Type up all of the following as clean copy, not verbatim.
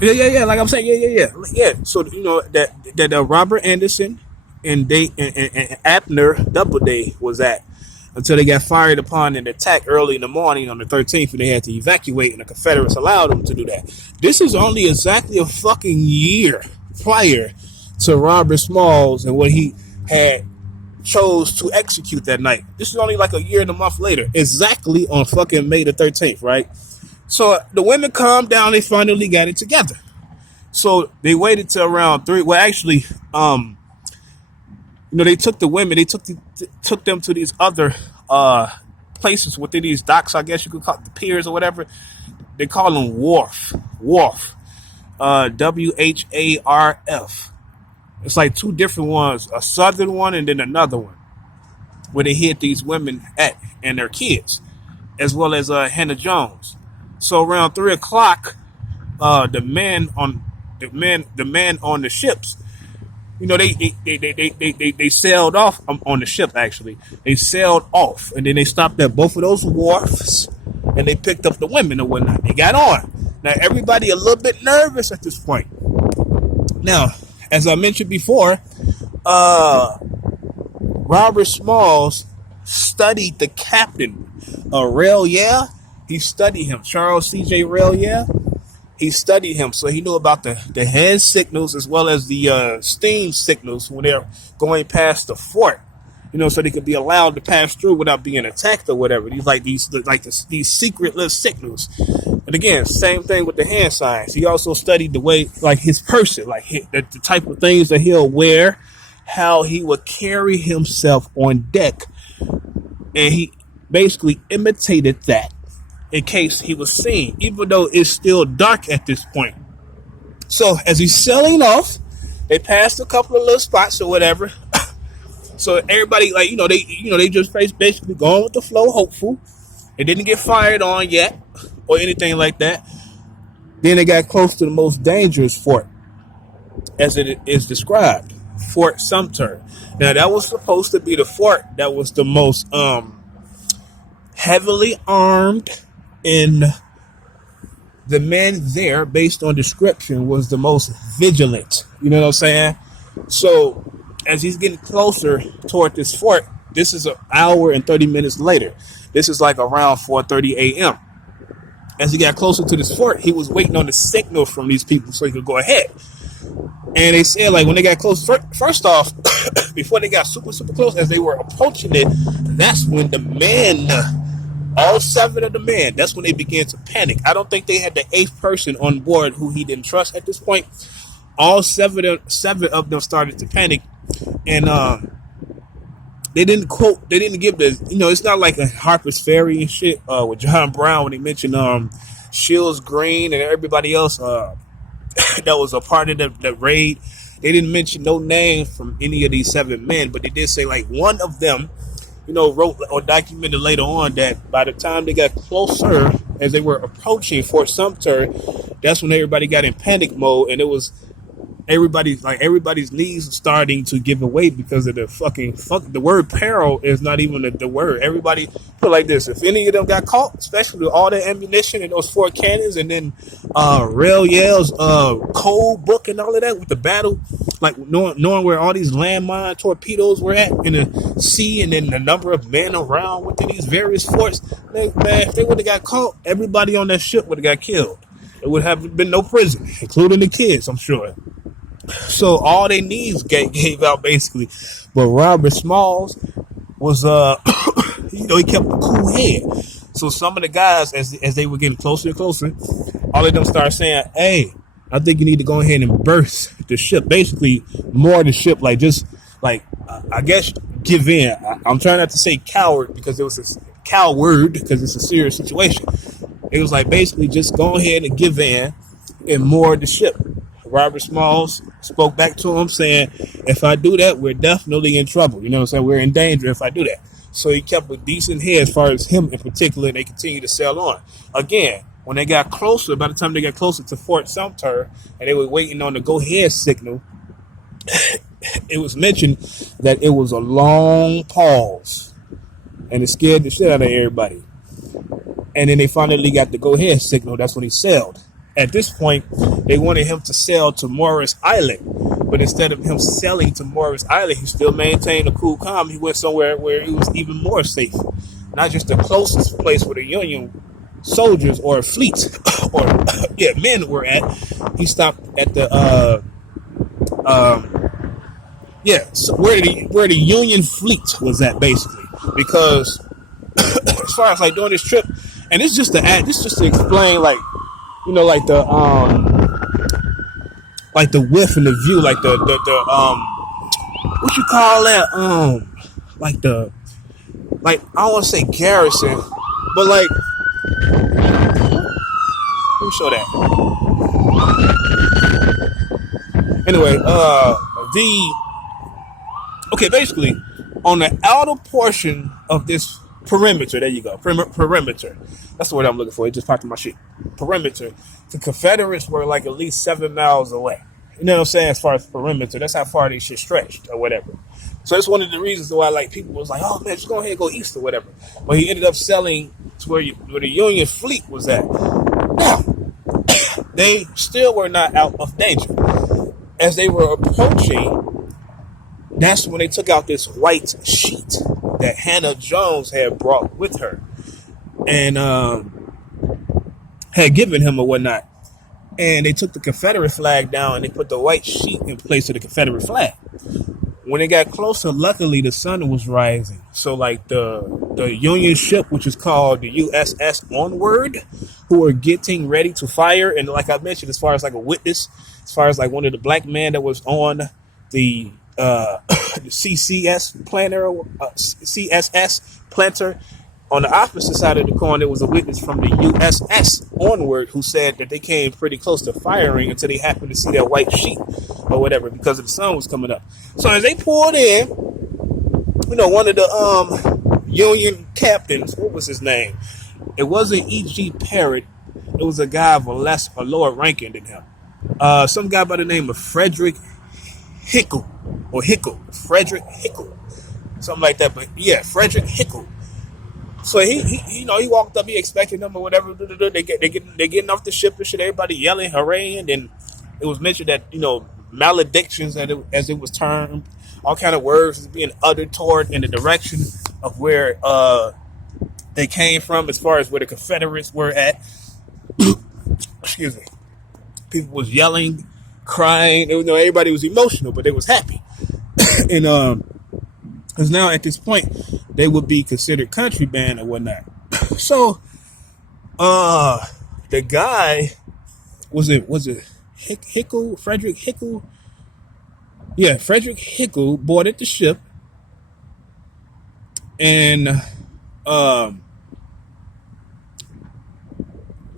Yeah. Like I'm saying, yeah. So that Robert Anderson and Abner Doubleday was at until they got fired upon an attack early in the morning on the 13th, and they had to evacuate, and the Confederates allowed them to do that. This is only exactly a fucking year prior to Robert Smalls and what he had chose to execute that night. This is only like a year and a month later, exactly on fucking May the 13th, right? So the women calmed down. They finally got it together. So they waited till around 3. Well, actually, they took the women. They took them to these other places within these docks. I guess you could call it the piers or whatever. They call them wharf, WHARF. It's like two different ones, a southern one and then another one, where they hid these women at and their kids, as well as Hannah Jones. So around 3 o'clock, the men on the ships, they sailed off on the ship. Actually, they sailed off, and then they stopped at both of those wharfs, and they picked up the women and whatnot. They got on. Now everybody a little bit nervous at this point. Now, as I mentioned before, Robert Smalls studied the captain, Rail. He studied him, Charles C.J. Rail. He studied him, so he knew about the hand signals as well as the steam signals when they're going past the fort. So they could be allowed to pass through without being attacked or whatever. These secret little signals. And again, same thing with the hand signs. He also studied the way, like his person, like the type of things that he'll wear, how he would carry himself on deck, and he basically imitated that in case he was seen, even though it's still dark at this point. So as he's sailing off, they passed a couple of little spots or whatever. So everybody, they just basically going with the flow, hopeful. It didn't get fired on yet or anything like that. Then they got close to the most dangerous fort, as it is described, Fort Sumter. Now that was supposed to be the fort that was the most heavily armed, and the men there, based on description, was the most vigilant. You know what I'm saying? So as he's getting closer toward this fort, this is an hour and 30 minutes later. This is like around 4:30 a.m. As he got closer to this fort, he was waiting on the signal from these people so he could go ahead. And they said, like, when they got close, first off, before they got super, super close, as they were approaching it, that's when the men, all 7 of the men, that's when they began to panic. I don't think they had the 8th person on board who he didn't trust at this point. All seven of them started to panic. And they didn't give the, it's not like a Harper's Ferry and shit with John Brown when he mentioned Shields Green and everybody else that was a part of the raid. They didn't mention no name from any of these 7 men, but they did say, like, one of them, wrote or documented later on that by the time they got closer, as they were approaching Fort Sumter, that's when everybody got in panic mode, and it was everybody's knees starting to give away because of the word peril is not even the word. Everybody put it like this: if any of them got caught, especially with all that ammunition and those 4 cannons, and then Rail Yale's code book and all of that with the battle, like knowing where all these landmine torpedoes were at in the sea, and then the number of men around within these various forts, man, if they would have got caught, everybody on that ship would have got killed. It would have been no prison, including the kids, I'm sure. So all their knees gave out basically. But Robert Smalls was, he kept a cool head. So some of the guys, as they were getting closer and closer, all of them started saying, "Hey, I think you need to go ahead and berth the ship." Basically, more the ship, like just like I guess give in. I'm trying not to say coward because it was a coward because it's a serious situation. It was like basically just go ahead and give in and moor the ship. Robert Smalls spoke back to him saying, "If I do that, we're definitely in trouble. You know what I'm saying? We're in danger if I do that." So he kept a decent head as far as him in particular, and they continued to sail on. Again, when they got closer, by the time they got closer to Fort Sumter, and they were waiting on the go-ahead signal, it was mentioned that it was a long pause, and it scared the shit out of everybody. And then they finally got the go-ahead signal. That's when he sailed. At this point, They wanted him to sell to Morris Island, but instead of him selling to Morris Island, he still maintained a cool calm. He went somewhere where it was even more safe, not just the closest place where the Union soldiers or fleet or men were at. He stopped at the so where the Union fleet was at, basically, because as far as like during this trip, and it's just to explain, like, like the width and the view, like the what you call that, like I don't want to say garrison, but like, let me show that. Anyway, basically, on the outer portion of this perimeter, there you go, perimeter. That's the word I'm looking for. It just popped in my shit. Perimeter. The Confederates were like at least 7 miles away. You know what I'm saying? As far as perimeter, that's how far they shit stretched or whatever. So that's one of the reasons why, like, people was like, oh man, just go ahead and go east or whatever. But he ended up selling to where the Union fleet was at. Now, they still were not out of danger. As they were approaching, that's when they took out this white sheet that Hannah Jones had brought with her and had given him or whatnot. And they took the Confederate flag down and they put the white sheet in place of the Confederate flag. When they got closer, luckily the sun was rising. So like the Union ship, which is called the USS Onward, who were getting ready to fire. And like I mentioned, as far as like a witness, as far as like one of the black men that was on the CCS planter, CSS planter, on the opposite side of the coin, there was a witness from the USS Onward who said that they came pretty close to firing until they happened to see that white sheet or whatever because the sun was coming up. So as they pulled in, one of the Union captains, what was his name? It wasn't E.G. Parrott. It was a guy of a lower ranking than him. Some guy by the name of Frederick Hickle, Frederick Hickle, something like that. But yeah, Frederick Hickle. So he walked up, he expected them or whatever. They getting off the ship and shit. Everybody yelling, hooray! And then it was mentioned that maledictions, as it was termed, all kind of words was being uttered toward in the direction of where they came from, as far as where the Confederates were at. Excuse me. People was yelling, crying. Everybody was emotional, but they was happy. And because now at this point they would be considered country band or whatnot. So the guy was it Hickle, Frederick Hickle? Yeah, Frederick Hickle boarded the ship, and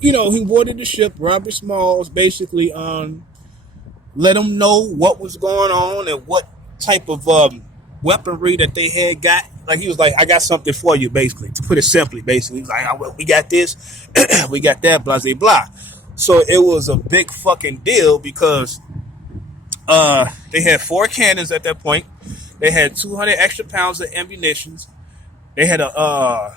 he boarded the ship. Robert Smalls basically let him know what was going on and what type of weaponry that they had got. Like, he was like, I got something for you, basically, to put it simply. Basically, he was like, we got this, we got that, blah, blah, blah. So it was a big fucking deal because they had 4 cannons at that point. They had 200 extra pounds of ammunition. They had the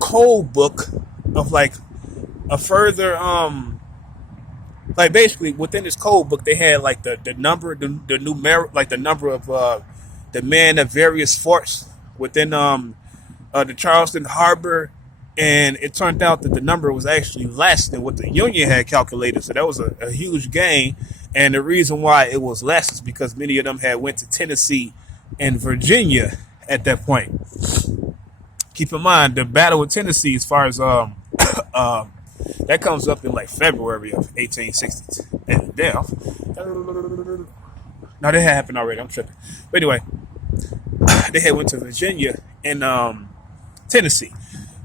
code book of like a further like basically within this code book they had like the number, the numeric, like the number of the men of various forts within the Charleston Harbor, and it turned out that the number was actually less than what the Union had calculated. So that was a huge gain, and the reason why it was less is because many of them had went to Tennessee and Virginia at that point. Keep in mind the Battle of Tennessee, as far as that comes up in like February of 1860. And damn, no, that had happened already. I'm tripping. But anyway, they had went to Virginia and Tennessee.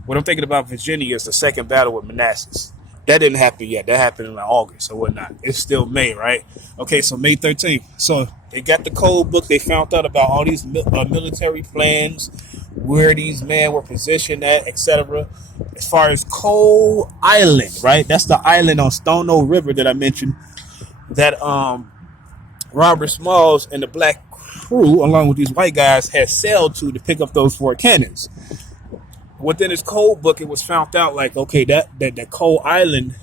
What I'm thinking about Virginia is the second battle with Manassas. That didn't happen yet. That happened in like August or whatnot. It's still May, right? Okay, so May 13th. So they got the code book. They found out about all these military plans, where these men were positioned at, etc. As far as Coal Island, right? That's the island on Stono River that I mentioned that Robert Smalls and the black crew, along with these white guys, had sailed to pick up those 4 cannons. Within his code book, it was found out like, okay, that Coal Island